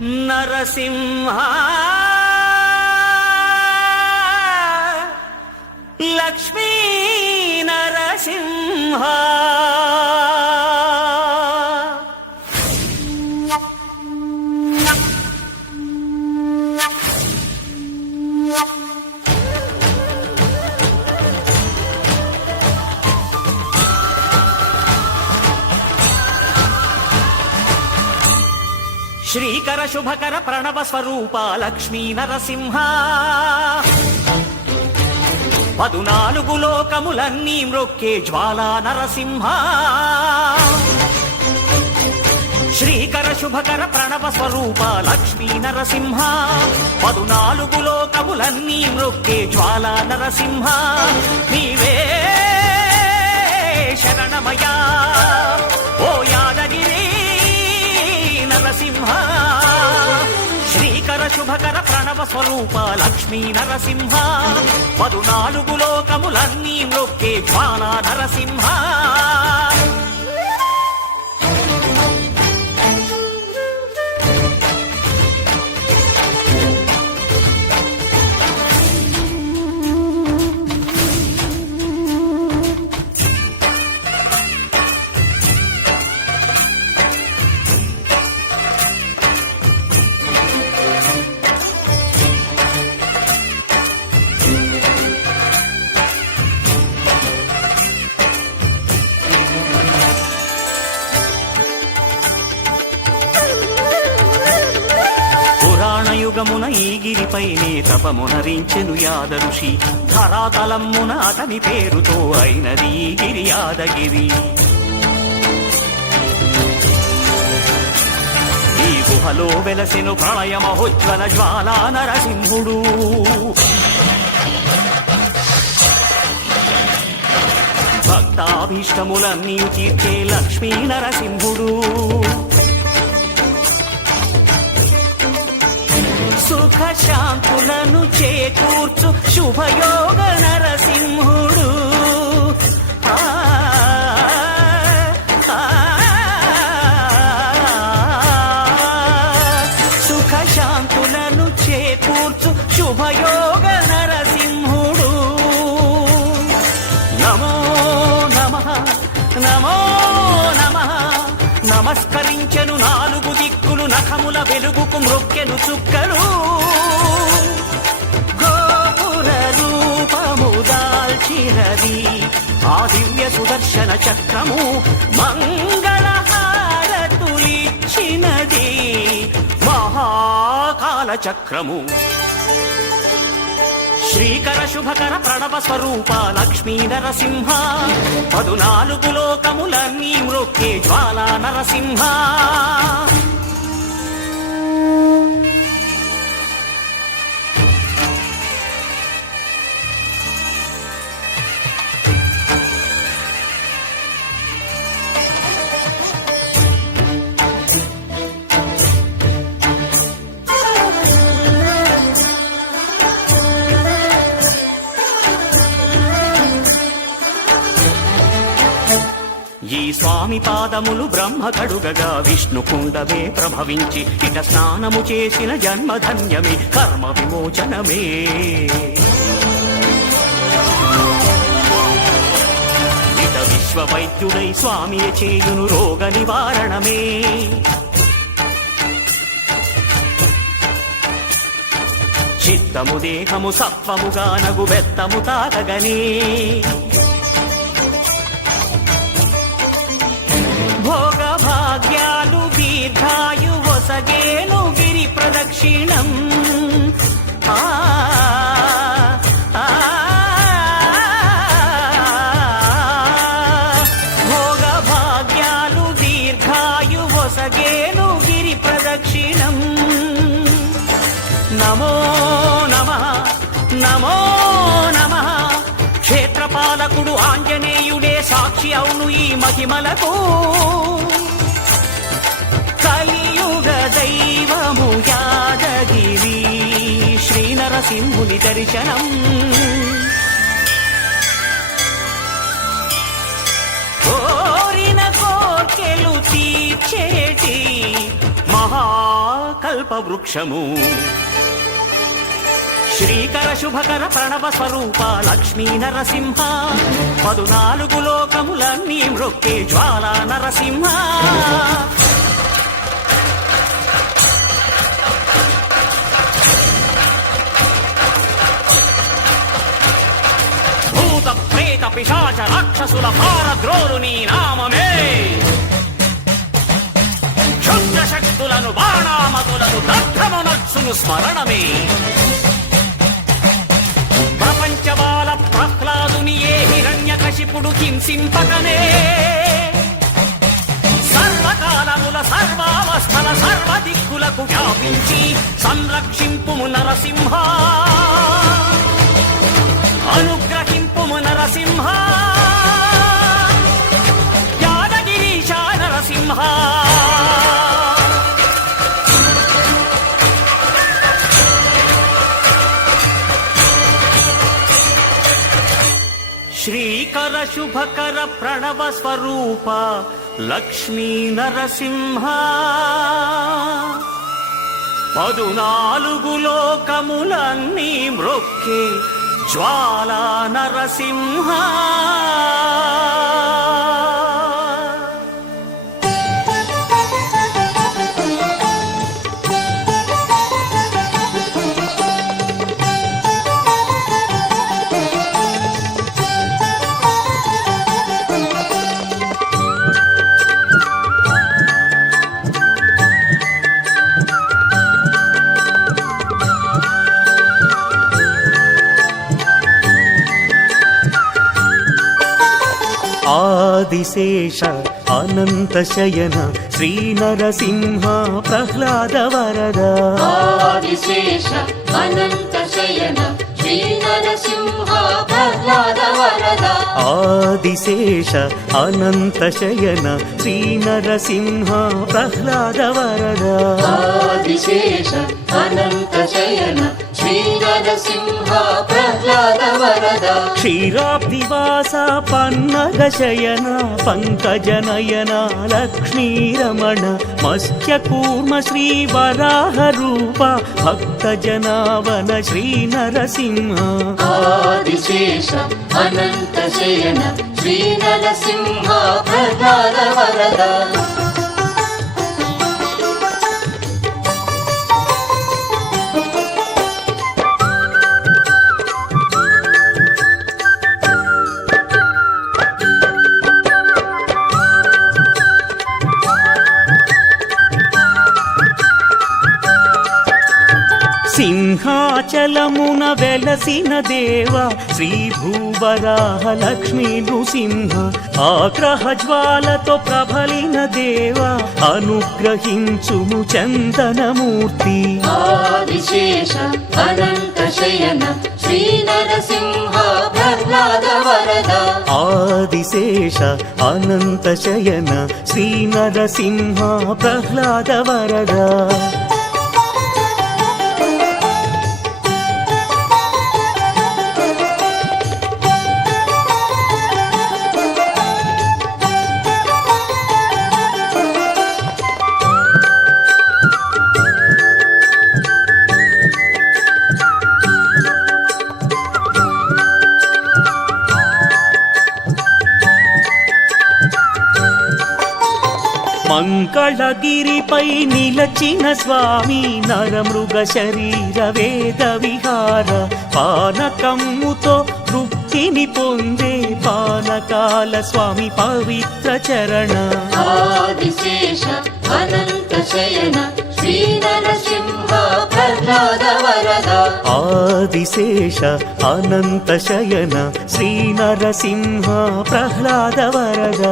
నరసింహ లక్ష్మీ నరసింహ శ్రీకర శుభకర ప్రణవ స్వరూప లక్ష్మీ నరసింహ 14 లోకములన్నీ మ్రొక్కే జ్వాలా నరసింహ శ్రీకర శుభకర ప్రణవ స్వరూప లక్ష్మీ నరసింహ 14 లోకములన్నీ మ్రొక్కే జ్వాలా నరసింహ నీవే శరణమయా ఓ యాదగిరి నరసింహ శ్రీకర శుభకర ప్రణవ స్వరూప లక్ష్మీ నరసింహ 14 లోకములన్నీ మ్రొక్కే జ్వాలా నరసింహ యుగమున ఈ గిరిపైనే తపమునరించెను యాదఋషి ధరాతలమ్మున అతని పేరుతో అయినది ఈ గిరి యాదగిరి ఈ గుహలో వెలసెను ప్రళయ మహోజ్వల జ్వాలా నరసింహుడు భక్తాభీష్టములన్నీ తీర్చే లక్ష్మీ నరసింహుడు సుఖ శాంతులను చేకూర్చు శుభయోగ నరసింహుడు సుఖ శాంతులను చేకూర్చు శుభయోగ నరసింహుడు నమో నమః నమో నమః నమస్కరించెను 4 దిక్కులు నఖముల వెలుగుకు మ్రొక్కెను చుక్కలు గోపుర రూపము దాల్చినది ఆ దివ్య సుదర్శన చక్రము మంగళ హారతులిచ్చినది మహాకాల చక్రము శ్రీకర శుభకర ప్రణవ స్వరూప లక్ష్మీ నరసింహ 14 లోకములన్నీ మ్రొక్కే జ్వాలా నరసింహ ఈ స్వామి పాదములు బ్రహ్మ కడుగగా విష్ణు కుండమే ప్రభవించి ఇట స్నానము చేసిన జన్మధన్యమే కర్మ విమోచనమే ఇట విశ్వవైద్యుడై స్వామి చేయును రోగ నివారణమే చిత్తము దేహము సత్వముగా నగు బెత్తము తాగగనే భోగ భాగ్యాలు దీర్ఘాయు వసగేను గిరి ప్రదక్షిణం భోగ భాగ్యాలు దీర్ఘాయు వసగేను గిరి ప్రదక్షిణం నమో నమః నమో నమః క్షేత్రపాలకుడు ఆంజనేయుడే సాక్షి అవును ఈ మహిమలకు కలియుగ దైవము యాదగిరి శ్రీ నరసింహుని దర్శనం కోరిన కోర్కెలు తీర్చేటి మహా కల్పవృక్షము. శ్రీకర శుభకర ప్రణవ స్వరూప లక్ష్మీ నరసింహ, 14 లోకములన్నీ మ్రొక్కే జ్వాలా నరసింహ. భూత ప్రేత పిశాచ రాక్షసుల భారద్రోలు నీ నామమే. క్షుద్ర శక్తులను బాణామతులను దగ్ధమునర్చును స్మరణమే. ప్రపంచబాల ప్రహ్లాదుని ఏ హిరణ్యకశిపుడు హింసింపకనే. సర్వకాలముల సర్వావస్థల సర్వదిక్కులకు వ్యాపించి సంరక్షింపుము నరసింహ, అనుగ్రహింపుము నరసింహ, యాదగిరీశ నరసింహ. శ్రీకర శుభకర ప్రణవ స్వరూప లక్ష్మీ నరసింహ, 14 లోకములన్నీ మ్రొక్కే జ్వాలా నరసింహ. ఆదిశేష అనంత శయన శ్రీ నరసింహ ప్రహ్లాద వరద. ఆదిశేష అనంత శయన శ్రీ నరసింహ ప్రహ్లాద వరద. ఆదిశేష అనంత శయన శ్రీ నరసింహ ప్రహ్లాద వరద. ఆదిశేష అనంత శయన శ్రీ నరసింహ ప్రహ్లాద వరద. క్షీరాబ్దివాస పన్నగ శయన పంకజ నయన లక్ష్మీ రమణ మత్స్య కూర్మ శ్రీ వరాహ రూప భక్త జనావన శ్రీ నరసింహ. ఆదిశేష అనంత శయన శ్రీ నరసింహ ప్రహ్లాద వరద. సింహాచలమున వెలసిన దేవ శ్రీ భూవరాహ లక్ష్మీ నృసింహ, ఆగ్రహ జ్వాలతో ప్రబలిన దేవ అనుగ్రహించుము చందనమూర్తి. ఆదిశేష అనంత శయన శ్రీ నరసింహ ప్రహ్లాద వరద. ఆదిశేష అనంత శయన శ్రీ నరసింహ ప్రహ్లాద వరద. మంగళగిరిపై నిలచిన స్వామి నరమృగ శరీర వేద విహార, పానకమ్ముతో తృప్తిని పొందే పానకాల స్వామి పవిత్ర చరణ. ఆదిశేష అనంత శయన శ్రీ నరసింహ ప్రహ్లాద వరద. ఆదిశేష అనంత శయన శ్రీ నరసింహ ప్రహ్లాద వరద.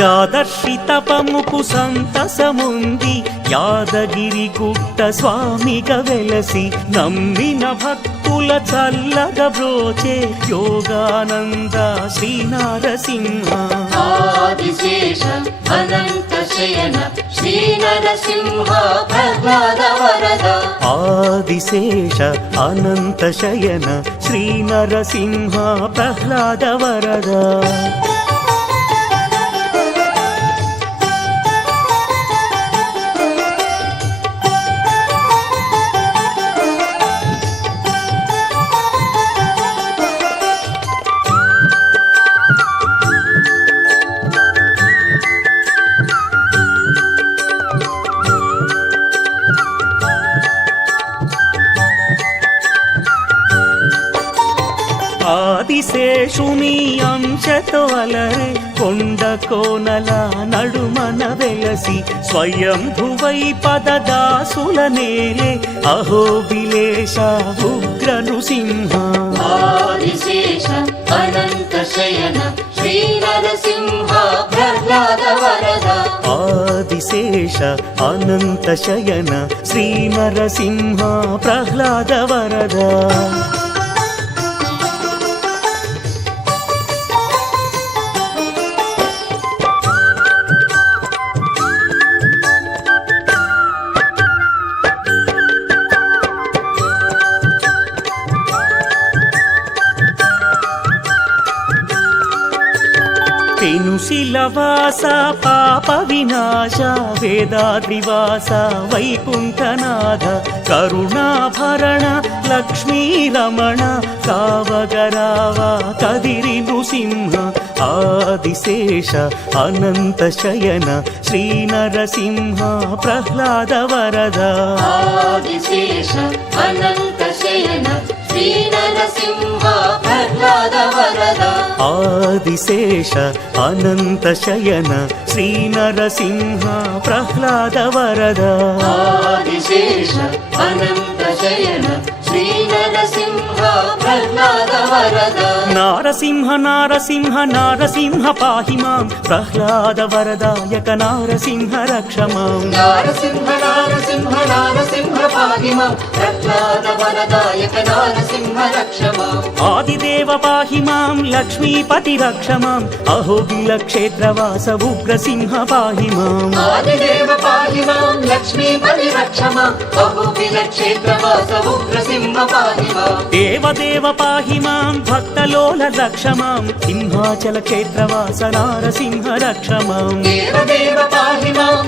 యాదర్శి తపముకు సంతసముంది యాదగిరి గుట్ట స్వామిగా వెలసి, నమ్మిన భక్తుల చల్లగా బ్రోచే యోగానంద శ్రీ నరసింహ. ఆదిశేష అనంత శయన శ్రీ నరసింహ ప్రహ్లాద వరద ఆదిశేష అనంత శయన శ్రీ నరసింహ ప్రహ్లాద వరద ఆదిశేషుని అంశతో అలరే కొండ కోనల నడుమన వెలసి స్వయంభువై పదదాసుల నేలే అహోబిలేశ ఉగ్ర నృసింహ ఆదిశేష అనంత శయన శ్రీ నరసింహ ప్రహ్లాద వరద ఆదిశేష అనంత శయన శ్రీ నరసింహ ప్రహ్లాద వరద పెనుశిలవాస పాప వినాశ వేదాద్రివాస వైకుంఠనాథ కరుణాభరణ లక్ష్మీ రమణ కావగరావ కదిరి నృసింహ ఆదిశేష అనంత శయన శ్రీ నరసింహ ప్రహ్లాద వరద ఆదిశేష అనంత శయన శ్రీ నరసింహ ప్రహ్లాద వరద ఆదిశేష అనంత శయన శ్రీ నరసింహ ప్రహ్లాద వరద ఆదిశేష అనంత శయన శ్రీ నరసింహ ప్రహ్లాద వరద నారసింహ నారసింహ నారసింహ పాహి మాం ప్రహ్లాద వరదాయక నారసింహ రక్ష మాం నారసింహ నారసింహ నారసింహ పాహి మాం ప్రహ్లాద వరదాయక నారసింహ రక్ష మాం ఆదిదేవ పాహి మాం లక్ష్మీపతి రక్ష మాం అహోబిల క్షేత్రవాస ఉగ్రసింహ పాహి మాం ఆదిదేవ పాహి మాం లక్ష్మీపతి రక్ష మాం అహోబిల క్షేత్రవాస ఉగ్రసింహ పాహి మాం దేవదేవ పాహి మాం భక్తలోల రక్ష మాం సింహాచల క్షేత్రవాస నారసింహ రక్ష మాం దేవదేవ పాహి మాం